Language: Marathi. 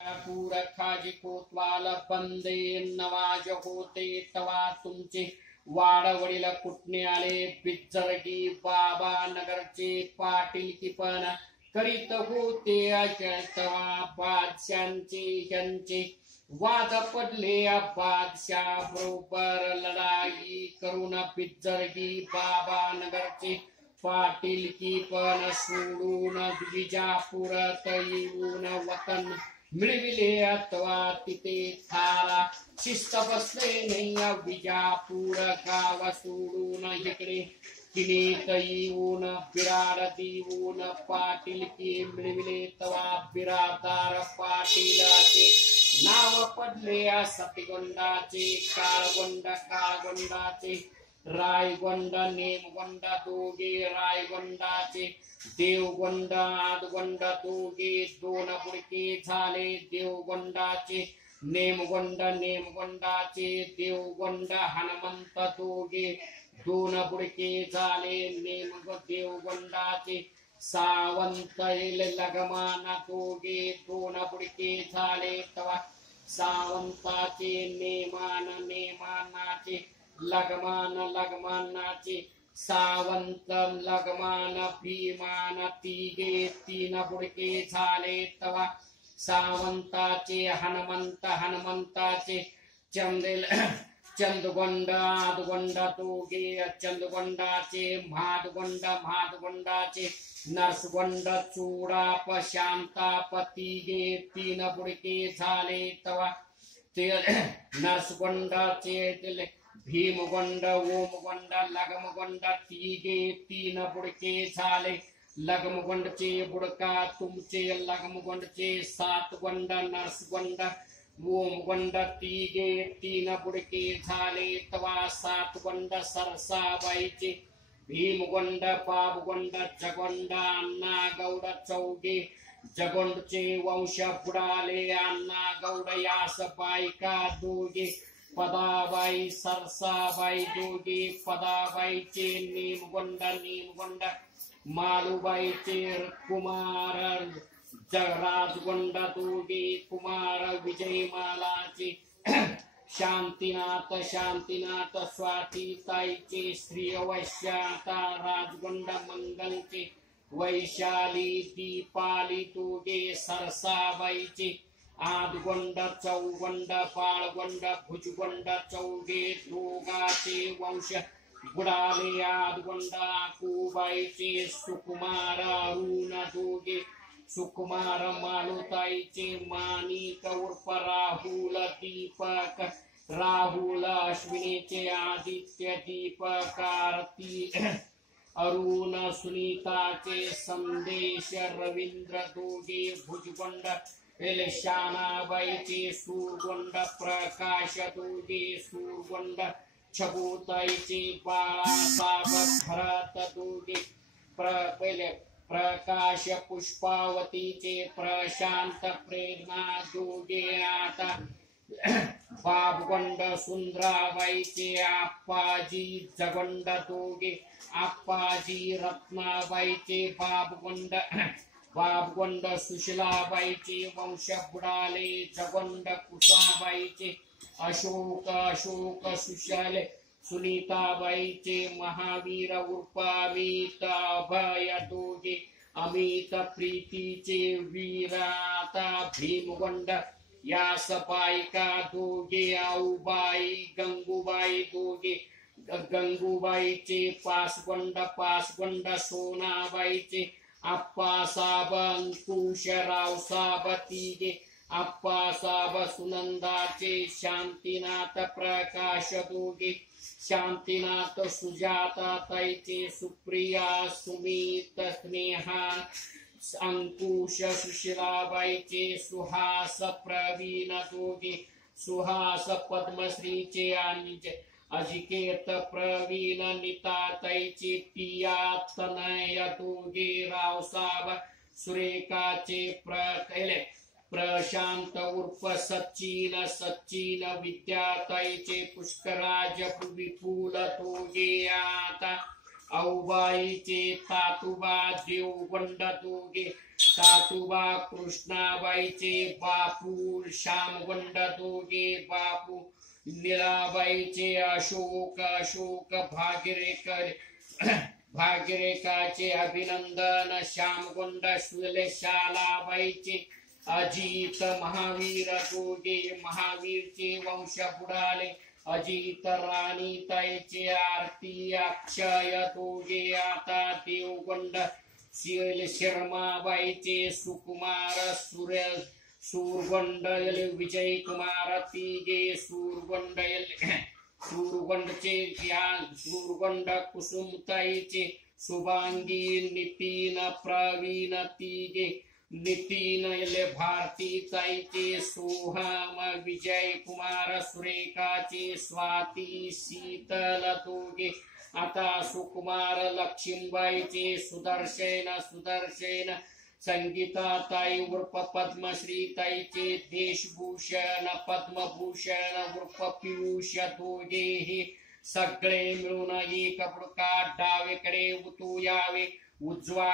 पूर खाजी कोतवाल बंदे नवाज होते तवा तुमचे वाडवडील कुटणे आले बिज्जरगी बाबा नगरचे पाटील की पण करीत होते तवा बादशांचे यांचे वाद पडले बादशाह बरोबर लढाई करून बिज्जरगी बाबा नगरचे पाटील की पण सोडून विजापुरात येऊन वतन मिळविले अथवा तिथे थारा शिस्त बसले नाही विजापूर गाव सोडून इकडे किनीत येऊन बिराड देऊन पाटील की मिळविले तवा बिरादार पाटीलाचे नाव पडले सतीगोंडाचे काळगोंडाचे रायगोंड नेमगोंड दोघे रायगोंडाचे देवगोंड आदगोंड दोघे दोन बुडके झाले देवगोंडाचे नेमगोंडाचे देवगोंड हनुमंत दोघे दोन बुडके झाले देवगोंडाचे सावंत लगमान दोघे दोन बुडके झाले तवा सावंताचे नेमानाचे लगमानाचे सावंत लगमान भीमान तिघे तीन बुडके झाले तवा सावंताचे हनुमंताचे चंदगोंड आदगोंड दोघे चंदगोंडाचे म्हादगोंडाचे नरसगोंड चूडाप शांताप तिघे तीन बुडके झाले तवा ते नरसगोंडाचे भीमगोंड ओमगोंड लगमगोंड तिघे तीन बुडके झाले लगमगोंडचे बुडका तुमचे लगमगोंडचे सातगोंड नरसगोंड ओमगोंड तिघे तीन बुडके झाले तवा सातगोंड सरसाबाईचे भीमगोंड बाबगोंड जगोंड अण्णा गौड चौघे जगोंडचे वंश बुडाले अण्णा गौड यास बायका दोघे पदाबाई सरसाबाई दोघे पदाबाईचे नेमगोंड मालुबाईचे कुमार राजगोंड दोघे कुमार विजयमालाचे शांतीनाथ स्वातीताईचे श्रीवैश्याता राजगोंड मंगलचे वैशाली दीपाली दोघे सरसाबाईचे आदगोंड चौगोंड पाळगोंड भुजगोंड चौघे दोघाचे वंश बुडाले आदगोंड आकुबाईचे सुकुमार अरुण दोघे सुकुमार मालुताईचे माणिक उर्फ राहुल दीपक राहुल अश्विनीचे आदित्य दीपक आरती अरुण सुनीताचे संदेश रवींद्र दोघे भुजगोंड शानाबाईचे सूरगोंड प्रकाश दोघे सूरगोंड छबुताईचे बाळासाहेब भरत दोघे प्रकाश पुष्पावतीचे प्रशांत प्रेरणा दोघे आता बाबगोंड सुंदराबाईचे आप्पाजी जगोंड दोघे आप्पाजी रत्नाबाईचे बाबगोंड सुशीलाबाईचे वंश बुडाले जगोंड कुसाबाईचे अशोक सुशाले सुनीताबाईचे महावीर उर्फ अमित अभय दोघे अमित प्रीतीचे वीराता भीमगोंड यास बायका दोघे आऊबाई गंगूबाई दोघे गंगूबाईचे पासगोंड सोनाबाईचे आप्पासाहेब अंकुश रावसाहेब तिघे आप्पासाहेब सुनंदाचे शांतीनाथ प्रकाश दोघे शांतीनाथ सुजाता ताईचे सुप्रिया सुमित स्नेहा अंकुश सुशीलाबाईचे सुहास प्रवीण दोघे सुहास पद्मश्रीचे आणि अजिकेत प्रवीण नीताताईचे पिया तनय दोघे रावसाहेब सुरेखाचे प्रशांत उर्फ सचिन विद्याताईचे पुष्कराज विपुल दोघे आता औबाईचे तातुबा देवगोंड दोघे तातुबा कृष्णाबाईचे बापू श्यामगुंड दोघे बापू नीलाबाईचे अशोक भागीरेकाचे अभिनंदन श्यामगुंड शालाबाईचे अजित महावीर दोघे महावीरचे वंश बुडाले अजित राणीताईचे आरती अक्षय दोघे आता देवगुंड शर्माबाईचे सुकुमार सूरगुंड विजय कुमार तिघे सूरगुंड कुसुमताईचे शुभांगी नितीन प्रवीण तिघे नितीन भारतीताईचे सोहम विजय कुमार सुरेखाचे स्वाती शीतल दोघे आता सुकुमार लक्ष्मीबाईचे सुदर्शन संगीताताई उर्फ पद्मश्रीताईचे देशभूषण पद्मभूषण उर्फ पियुष दोघे हे सगळे मिळून एक बुडका डावीकडे उतू यावे उजवा